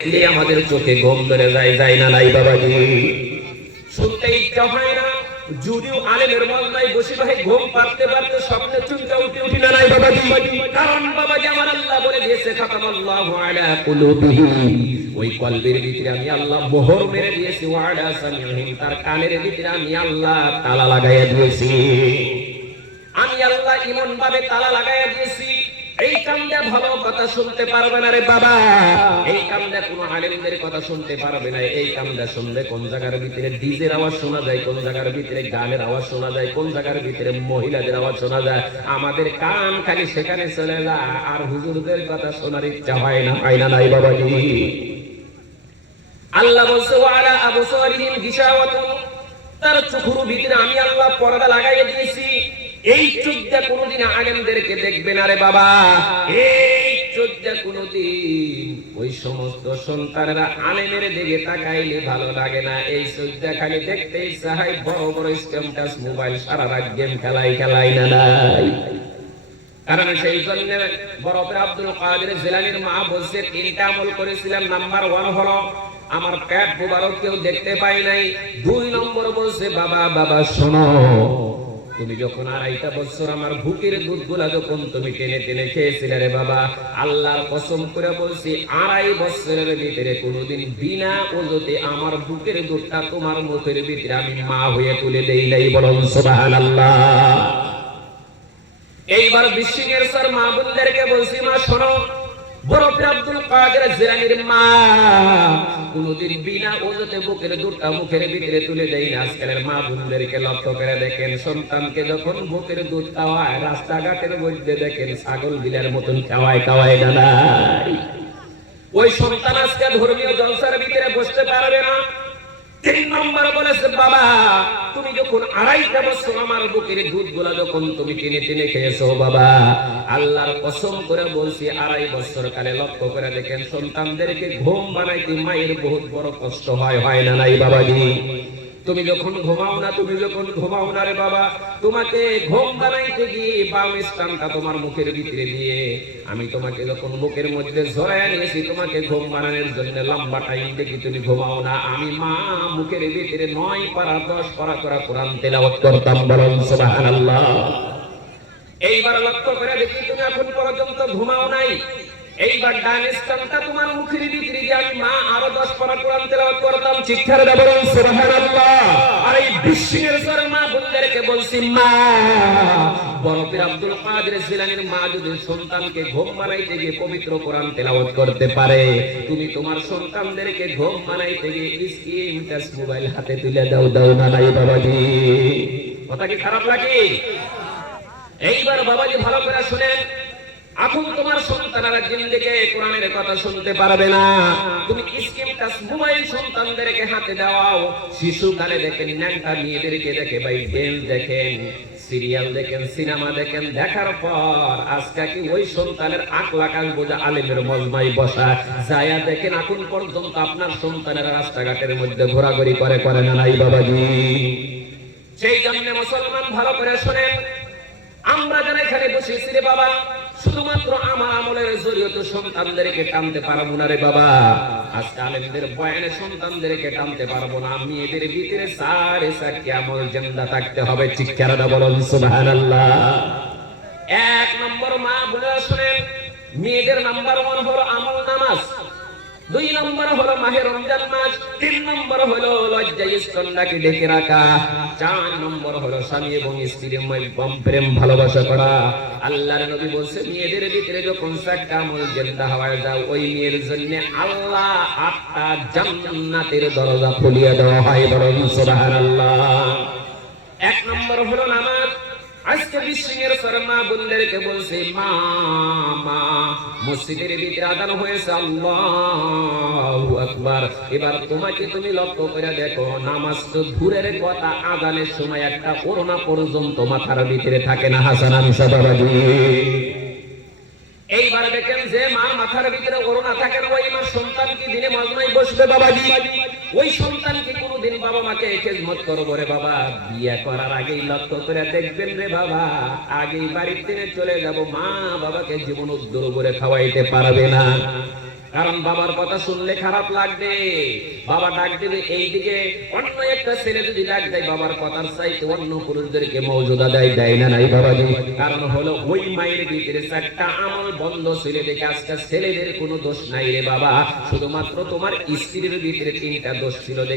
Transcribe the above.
দেখলে আমাদের চোখে ঘুম ধরে যায়, যায় না নাই বাবাজি? শুনতে ইচ্ছা হয় না, যদিও আলেমের মজমায় বসে ভাই ঘুম পারতে পারতে স্বপ্নে চুনটা উঠে উঠি না নাই বাবাজি? কারণ বাবাজি আমার আল্লাহ বলে দিয়েছে খাতামাল্লাহু আলা কুলুবিহিম, ওই কলবের ভিতরে আমি আল্লাহ মোহর মেরে দিয়েছি, ওয়া আলা সামিহিম, তার কানের ভিতরে আমি আল্লাহ তালা লাগাইয়া দিয়েছি। আমি আল্লাহ এমন ভাবে তালা লাগাইয়া দিয়েছি, এই কান্দে ভালো কথা শুনতে পারবে না রে বাবা, এই কান্দে কোনো আলেমদের কথা শুনতে পারবে না। এই কান্দে শুনলে কোন জায়গার ভিতরে ডিজের আওয়াজ শোনা যায়, কোন জায়গার ভিতরে গানের আওয়াজ শোনা যায়, কোন জায়গার ভিতরে মহিলাদের আওয়াজ শোনা যায়। আমাদের কান খালি সেখানে চলে যায়, আর হুজুরদের কথা শোনার ইচ্ছা হয় না, হয় না নাই বাবাজি? আল্লাহ বলছে ওয়ালা আবসারিহিম গিশাওয়াতুন, তার চোখের ভিতরে আমি আল্লাহ পর্দা লাগাইয়া দিয়েছি। এই চোখটা কোনদিন আলেমদেরকে দেখবে না রে বাবা, এই চোখটা কোনদিন ওই সমস্ত সন্তানেরা আলেমের দিকে তাকাইলে ভালো লাগে না। এই চোখটা খালি দেখতে ইচ্ছা হয় বড় বড় স্ট্যাটাস মোবাইল সারা রাত গেম খেলাই না নাই। কারণ সেই জন্য বড় আব্দুল কাদের জিলানীর মা বলছে তিনটা আমল করেছিলাম। নাম্বার 1 হলো আমার পেট মোবারক কেউ দেখতে পাই নাই। 2 নম্বর বলছে বাবা শোনো, তুমি যখন 2.5 বছর আমার বুকের দুধগুলা যখন তুমি টেনে টেনে খেয়েছিলে রে বাবা, আল্লাহর কসম করে বলছি 2.5 বছরের ভিতরে কোনোদিন বিনা ওজতে আমার বুকের দুধটা তোমার মুখের ভিতরে আমি মা হয়ে তুলে দেই নাই। বলুন সুবহানাল্লাহ। এইবার বিশ্বের স্যার মা বোনদেরকে বলছি, মা শোনো, বড় আব্দুল কাদের জিলানীর মা কোনদিন বিনা ওজতে বুকের দুধটা মুখের ভিতরে তুলে দেয় না। আজকালের মা বোনদেরকে লক্ষ্য করে দেখেন, সন্তানকে যখন বুকের দুধ খাওয়ায় রাস্তাঘাটের মধ্যে দেখেন ছাগল বিলের মতন খাওয়ায় না নাই। ওই সন্তান আজকে ধর্মীয় জলসার ভিতরে বসতে পারবে না। 3 নম্বর বলেছে বাবা, তুমি যখন 2.5 বছর আমার বুকের দুধগুলা যখন তুমি টেনে টেনে খেয়েছো বাবা, আল্লাহর কসম করে বলছি 2.5 বছর কালে লক্ষ্য করে দেখেন সন্তানদেরকে ঘুম বানাইতে মায়ের বহুত বড় কষ্ট হয় না নাই বাবাজি? তুমি যখন ঘুমাও না রে বাবা, তোমাকে ঘুম বানাইতে গিয়ে বাম স্থানটা তোমার মুখের ভিতরে দিয়ে আমি তোমাকে যখন মুখের মধ্যে ঝরাইয়া নিয়েছি তোমাকে ঘুম বানানোর জন্য লম্বা টাইম দেখি তুমি ঘুমাও না। আমি মা মুখের ভিতরে 9 পারা 10 পারা করে কোরআন তেলাওয়াত করতাম। বলুন সুবহানাল্লাহ। এইবার লক্ষ্য করে দেখি তুমি এখন পর্যন্ত ঘুমাও নাই। এইবার ডান স্থানটা তোমার মুখের ভিতরে দিয়ে আমি মা আরো 10 পারা কোরআন তেলাওয়াত করতাম। চিৎকার দিয়ে বলুন সুবহানাল্লাহ। আর এই বিশ্বের স্যার মা বোনদেরকে বলছি, মা বড় পীর আব্দুল কাদের জিলানীর মা যদি সন্তানকে ঘুম বানাইতে গিয়ে পবিত্র কোরআন তেলাওয়াত করতে পারে, তুমি তোমার সন্তানদেরকে ঘুম বানাইতে গিয়ে স্ক্রিন টাচ মোবাইল হাতে তুলে দাও না নাই বাবাজি? কথা কি খারাপ লাগে? এইবার বাবাজি ভালো করে শুনেন, এখন তোমার সন্তানেরা জিন্দেগি কোরআনের কথা শুনতে পারবে না। তুমি স্ক্রিন টাচ মোবাইল সন্তানদেরকে হাতে দাও, শিশুকালে দেখেন ন্যাংটা মেয়েদেরকে দেখে ভাই গেম দেখেন, সিরিয়াল দেখেন, সিনেমা দেখেন, দেখার পর আজকে কি ওই সন্তানের আকলাকাল বোঝা আলেমের মজমায় বসা যায় দেখেন এখন পর্যন্ত আপনার সন্তানেরা রাস্তাঘাটের মধ্যে ঘোরাঘুরি করে না নাই বাবাজি? সেই জন্য মুসলমান ভালো করে শুনেন, আমরা যারা এখানে বসেছি রে বাবা, শুধুমাত্র আমার আমলের জরিয়তে সন্তানদেরকে টানতে পারবো না রে বাবা। আজকে আলেমদের বয়ানে সন্তানদেরকে টানতে পারবো না। মেয়েদের ভিতরে 4 আমল জিন্দা থাকতে হবে। চিৎকার দিয়ে বলুন সুবহানাল্লাহ। 1 নম্বর মা বলে শুনেন, মেয়েদের নাম্বার 1 হলো আমল নামাজ, 2 নম্বর হলো মাহে রমজান মাস, 3 নম্বর হলো লজ্জায় স্তনটাকে ঢেকে রাখা, 4 নম্বর হলো স্বামী এবং স্ত্রীর প্রেম ভালোবাসা করা। আল্লাহর নবী বলছে মেয়েদের ভিতরে যখন 4টা আমল জিন্দা হওয়া যায় ওই মেয়ের জন্য আল্লাহ 8টা জান্নাতের দরজা খুলিয়ে দেওয়া হয়। বলুন সুবহানাল্লাহ। 1 নম্বর হলো নামাজ। আজকে বিশ্বের শর্মা বোনদেরকে বলছে, মা মসজিদের ভিতরে আযান হয়েছে, আল্লাহু আকবার। এবার তোমাকে তুমি লক্ষ্য করে দেখো, নামাজ তো দূরের কথা, আযানের সময় একটা করোনা পর্যন্ত মাথার ভিতরে থাকে না। হাসান আনসা বাবাজি, এইবার দেখেন যে মার মাথার ভিতরে করোনা থাকে না, ওই মার সন্তান কি দিনে মজমায় বসবে বাবাজি? ওই সন্তানকে কোনদিন বাবা মাকে খেদমত করবো রে বাবা? বিয়ে করার আগেই লক্ষ্য করে দেখবেন রে বাবা, আগেই বাড়ির থেকে চলে যাব, মা বাবাকে জীবন উদ্ধার করে খাওয়াইতে পারবে না। কারণ বাবার কথা শুনলে খারাপ লাগবে। বাবা ডাক দেবে এইদিকে, অন্য একটা ছেলে যদি ডাক দেয় বাবার কথার চাইতে অন্য পুরুষদেরকে মর্যাদা দেয়, দেয় না নাই বাবাজি? কারণ হলো ওই মায়ের ভিতরে চারটা আমল বন্ধ ছিল দেখে আজকে ছেলেদের কোনো দোষ নাই রে বাবা, শুধুমাত্র তোমার স্ত্রীর ভিতরে তিনটা দোষ ছিল দেখে